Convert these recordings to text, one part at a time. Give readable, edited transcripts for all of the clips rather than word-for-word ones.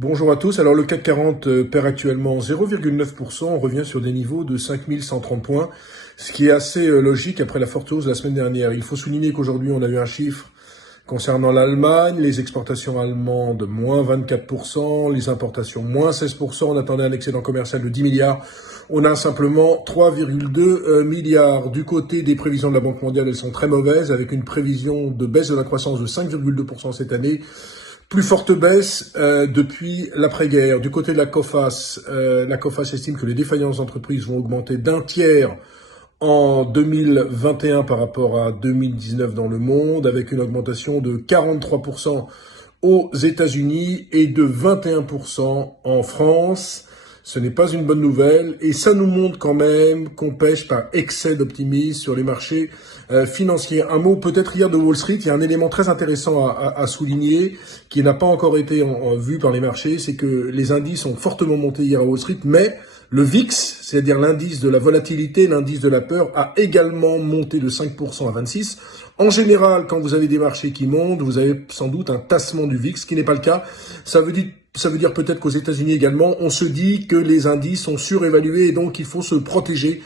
Bonjour à tous. Alors le CAC 40 perd actuellement 0,9%. On revient sur des niveaux de 5130 points, ce qui est assez logique après la forte hausse de la semaine dernière. Il faut souligner qu'aujourd'hui on a eu un chiffre concernant l'Allemagne, les exportations allemandes moins 24%, les importations moins 16%. On attendait un excédent commercial de 10 milliards. On a simplement 3,2 milliards. Du côté des prévisions de la Banque mondiale, elles sont très mauvaises, avec une prévision de baisse de la croissance de 5,2% cette année. Plus forte baisse depuis l'après-guerre. Du côté de la COFAS estime que les défaillances d'entreprises vont augmenter d'un tiers en 2021 par rapport à 2019 dans le monde, avec une augmentation de 43% aux États-Unis et de 21% en France. Ce n'est pas une bonne nouvelle et ça nous montre quand même qu'on pêche par excès d'optimisme sur les marchés financiers. Un mot peut-être hier de Wall Street, il y a un élément très intéressant à souligner qui n'a pas encore été vu par les marchés, c'est que les indices ont fortement monté hier à Wall Street, mais le VIX, c'est-à-dire l'indice de la volatilité, l'indice de la peur, a également monté de 5% à 26. En général, quand vous avez des marchés qui montent, vous avez sans doute un tassement du VIX, ce qui n'est pas le cas. Ça veut dire peut-être qu'aux États-Unis également, on se dit que les indices sont surévalués et donc il faut se protéger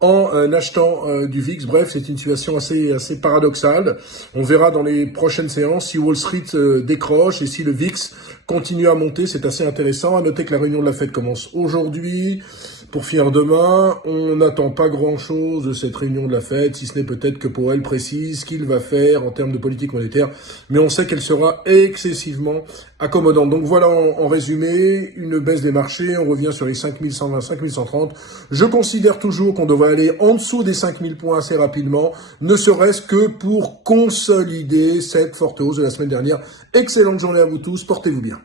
en achetant du VIX. Bref, c'est une situation assez paradoxale. On verra dans les prochaines séances si Wall Street décroche et si le VIX continue à monter. C'est assez intéressant. À noter que la réunion de la Fed commence aujourd'hui pour finir demain. On n'attend pas grand-chose de cette réunion de la Fed, si ce n'est peut-être que Powell précise ce qu'il va faire en termes de politique monétaire. Mais on sait qu'elle sera excessivement accommodante. Donc voilà en résumé, une baisse des marchés. On revient sur les 5120, 5130. Je considère toujours qu'on devrait aller en dessous des 5000 points assez rapidement, ne serait-ce que pour consolider cette forte hausse de la semaine dernière. Excellente journée à vous tous, portez-vous bien.